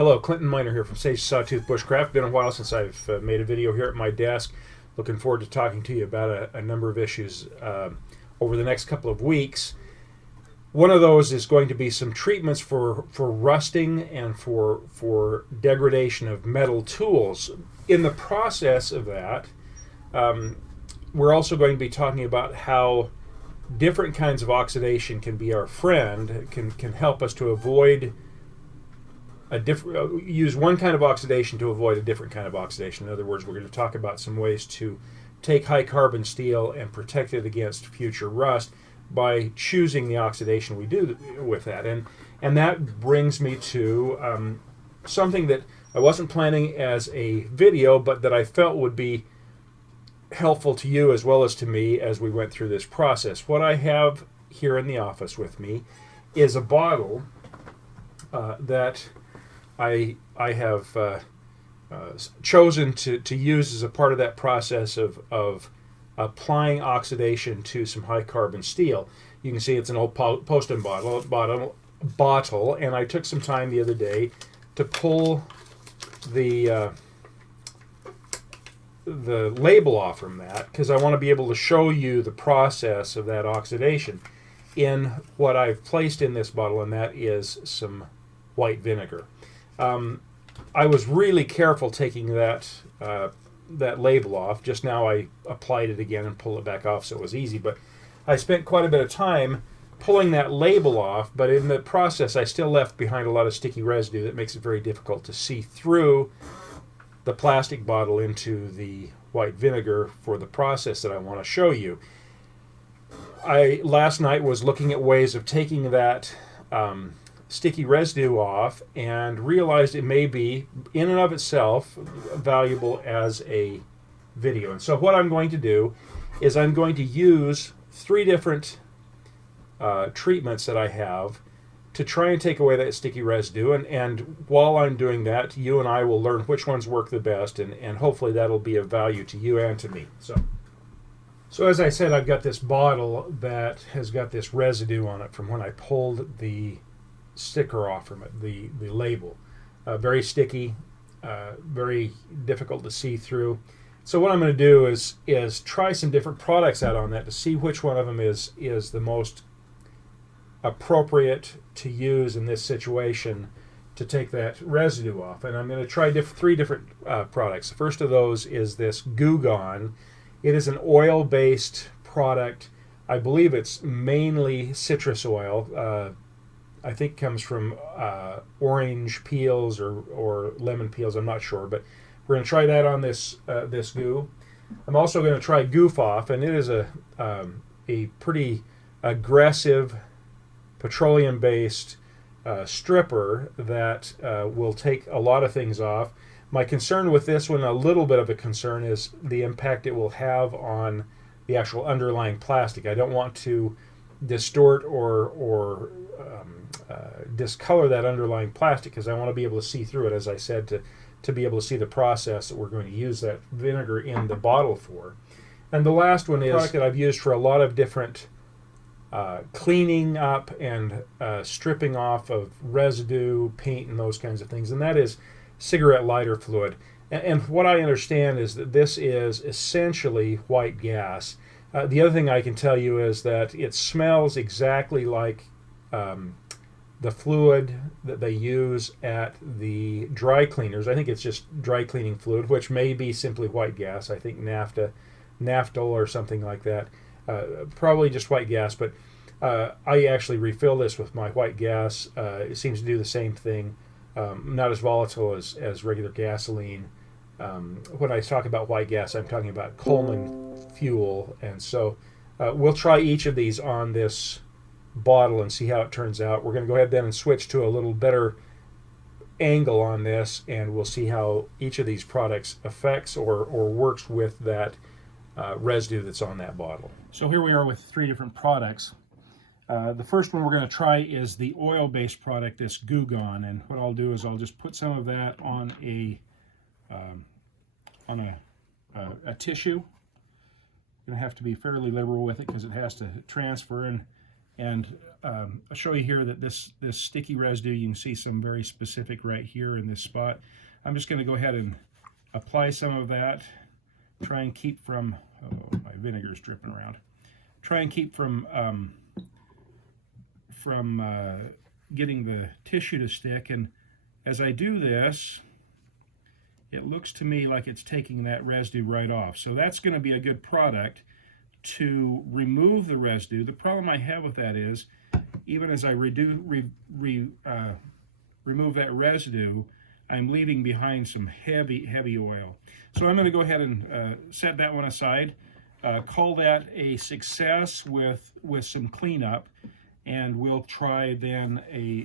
Hello, Clinton Miner here from Sawtooth Bushcraft. Been a while since I've made a video here at my desk. Looking forward to talking to you about a number of issues over the next couple of weeks. One of those is going to be some treatments for rusting and for degradation of metal tools. In the process of that, we're also going to be talking about how different kinds of oxidation can be our friend, can help us to avoid use one kind of oxidation to avoid a different kind of oxidation. In other words, we're going to talk about some ways to take high carbon steel and protect it against future rust by choosing the oxidation we do with that. And that brings me to something that I wasn't planning as a video, but that I felt would be helpful to you as well as to me as we went through this process. What I have here in the office with me is a bottle that I have chosen to use as a part of that process of applying oxidation to some high carbon steel. You can see it's an old Post-it bottle, and I took some time the other day to pull the label off from that, because I want to be able to show you the process of that oxidation in what I've placed in this bottle, and that is some white vinegar. I was really careful taking that label off. Just now I applied it again and pulled it back off, so it was easy, but I spent quite a bit of time pulling that label off, but in the process I still left behind a lot of sticky residue that makes it very difficult to see through the plastic bottle into the white vinegar for the process that I want to show you. I last night was looking at ways of taking that sticky residue off and realized it may be in and of itself valuable as a video. And so what I'm going to do is I'm going to use 3 different treatments that I have to try and take away that sticky residue, and while I'm doing that, you and I will learn which ones work the best, and hopefully that'll be of value to you and to me. So as I said, I've got this bottle that has got this residue on it from when I pulled the sticker off from it, the label. Very sticky, very difficult to see through. So what I'm going to do is try some different products out on that to see which one of them is the most appropriate to use in this situation to take that residue off. And I'm going to try 3 different products. The first of those is this Goo Gone. It is an oil-based product. I believe it's mainly citrus oil. I think comes from orange peels or lemon peels. I'm not sure, but we're going to try that on this goo. I'm also going to try Goof Off, and it is a pretty aggressive petroleum-based stripper that will take a lot of things off. My concern with this one, a little bit of a concern, is the impact it will have on the actual underlying plastic. I don't want to distort or discolor that underlying plastic, because I want to be able to see through it, as I said, to be able to see the process that we're going to use that vinegar in the bottle for. And the last one is a product that I've used for a lot of different cleaning up and stripping off of residue, paint, and those kinds of things, and that is cigarette lighter fluid. And what I understand is that this is essentially white gas. The other thing I can tell you is that it smells exactly like the fluid that they use at the dry cleaners. I think it's just dry cleaning fluid, which may be simply white gas. I think naphthol or something like that. Probably just white gas, but I actually refill this with my white gas. It seems to do the same thing. Not as volatile as regular gasoline. When I talk about white gas, I'm talking about Coleman fuel. And so we'll try each of these on this bottle and see how it turns out. We're going to go ahead then and switch to a little better angle on this, and we'll see how each of these products affects or works with that residue that's on that bottle. So here we are with 3 different products. The first one we're going to try is the oil-based product, this Goo Gone, and what I'll do is I'll just put some of that on a tissue. Going to have to be fairly liberal with it because it has to transfer, And I'll show you here that this sticky residue, you can see some very specific right here in this spot. I'm just going to go ahead and apply some of that. Try and keep from, oh, my vinegar's dripping around. Try and keep from getting the tissue to stick. And as I do this, it looks to me like it's taking that residue right off. So that's going to be a good product to remove the residue. The problem I have with that is, even as I remove that residue, I'm leaving behind some heavy oil. So I'm going to go ahead and set that one aside. Call that a success with some cleanup, and we'll try then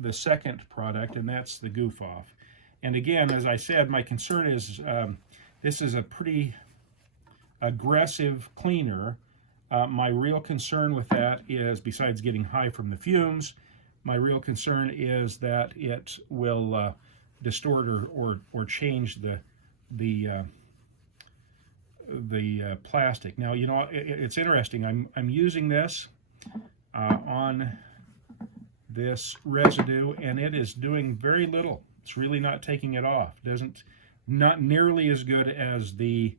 the second product, and that's the goof off. And again, as I said, my concern is this is a pretty aggressive cleaner. My real concern with that is, besides getting high from the fumes, my real concern is that it will distort or change the plastic. Now, you know, it's interesting. I'm using this on this residue, and it is doing very little. It's really not taking it off. Not nearly as good as the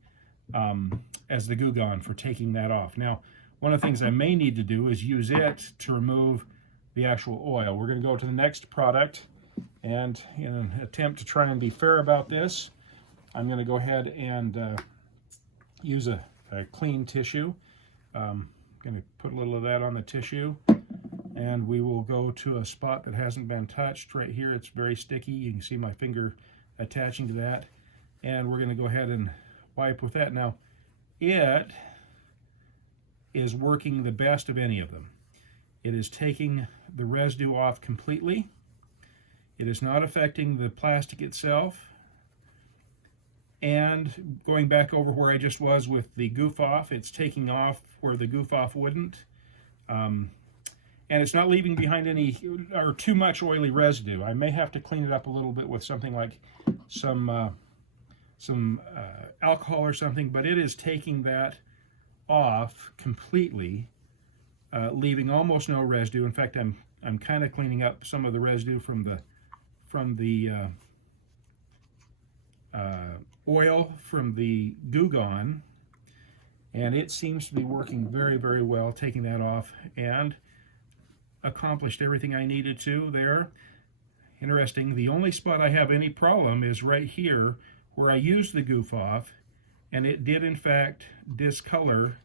Goo Gone for taking that off. Now, one of the things I may need to do is use it to remove the actual oil. We're going to go to the next product, and in an attempt to try and be fair about this, I'm going to go ahead and use a clean tissue. I'm going to put a little of that on the tissue, and we will go to a spot that hasn't been touched right here. It's very sticky. You can see my finger attaching to that, and we're going to go ahead and wipe with that. Now, it is working the best of any of them. It is taking the residue off completely. It is not affecting the plastic itself. And going back over where I just was with the goof off, it's taking off where the goof off wouldn't. And it's not leaving behind any or too much oily residue. I may have to clean it up a little bit with something like some alcohol or something, but it is taking that off completely, leaving almost no residue. In fact, I'm kind of cleaning up some of the residue from the oil from the Goo Gone, and it seems to be working very well, taking that off, and accomplished everything I needed to there. Interesting, the only spot I have any problem is right here where I used the goof off, and it did in fact discolor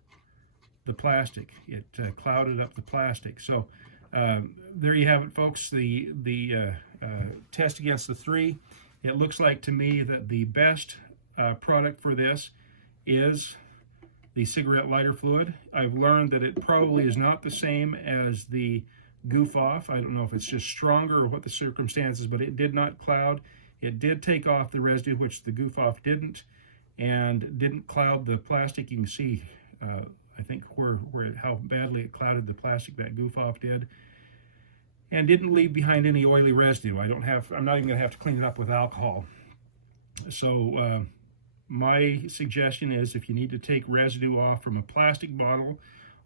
the plastic. It clouded up the plastic. So there you have it, folks, the test against the three. It looks like to me that the best product for this is the cigarette lighter fluid. I've learned that it probably is not the same as the goof off. I don't know if it's just stronger or what the circumstances, but it did not cloud. It did take off the residue, which the goof off didn't, and didn't cloud the plastic. You can see, I think, how badly it clouded the plastic that goof off did, and didn't leave behind any oily residue. I'm not even going to have to clean it up with alcohol. So my suggestion is, if you need to take residue off from a plastic bottle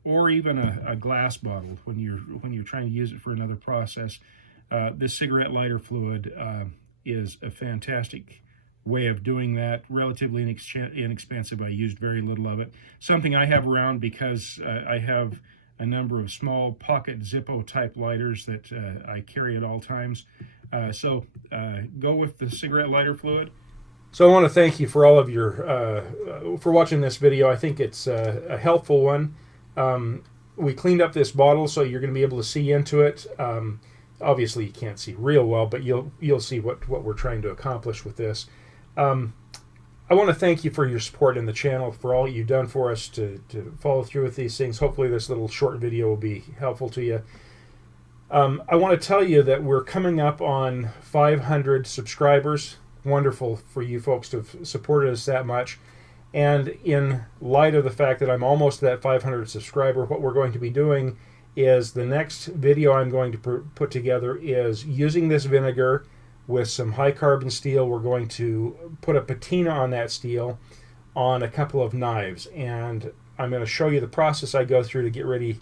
or even a glass bottle when you're trying to use it for another process, this cigarette lighter fluid is a fantastic way of doing that. Relatively inexpensive. I used very little of it. Something I have around because I have a number of small pocket Zippo type lighters that I carry at all times. So go with the cigarette lighter fluid. So I want to thank you for all of your for watching this video. I think it's a helpful one. We cleaned up this bottle, so you're going to be able to see into it. Obviously, you can't see real well, but you'll see what we're trying to accomplish with this. I want to thank you for your support in the channel, for all you've done for us to follow through with these things. Hopefully this little short video will be helpful to you. I want to tell you that we're coming up on 500 subscribers. Wonderful for you folks to have supported us that much. And in light of the fact that I'm almost at that 500 subscriber, what we're going to be doing is the next video I'm going to put together is using this vinegar with some high carbon steel. We're going to put a patina on that steel on a couple of knives, and I'm going to show you the process I go through to get ready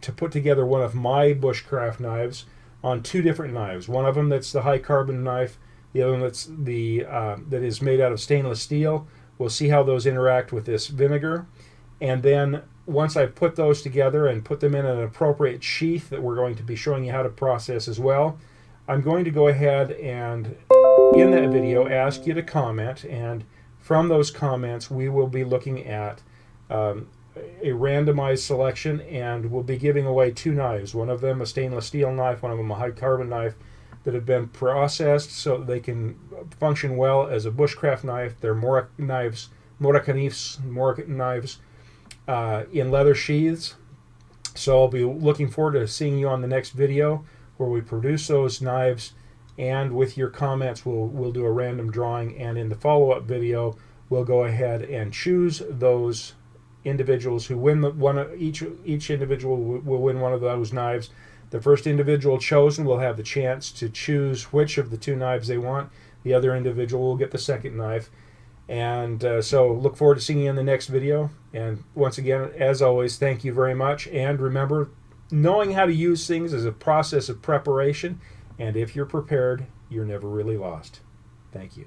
to put together one of my bushcraft knives on two different knives. One of them that's the high carbon knife, the other one that's that is made out of stainless steel. We'll see how those interact with this vinegar. And then once I've put those together and put them in an appropriate sheath that we're going to be showing you how to process as well, I'm going to go ahead and in that video ask you to comment, and from those comments we will be looking at a randomized selection, and we'll be giving away two knives. One of them a stainless steel knife, one of them a high carbon knife, that have been processed so that they can function well as a bushcraft knife. They're Mora knives in leather sheaths. So I'll be looking forward to seeing you on the next video where we produce those knives, and with your comments we'll do a random drawing, and in the follow-up video we'll go ahead and choose those individuals who win each individual will win one of those knives. The first individual chosen will have the chance to choose which of the two knives they want. The other individual will get the second knife. And so look forward to seeing you in the next video. And once again, as always, thank you very much. And remember, knowing how to use things is a process of preparation. And if you're prepared, you're never really lost. Thank you.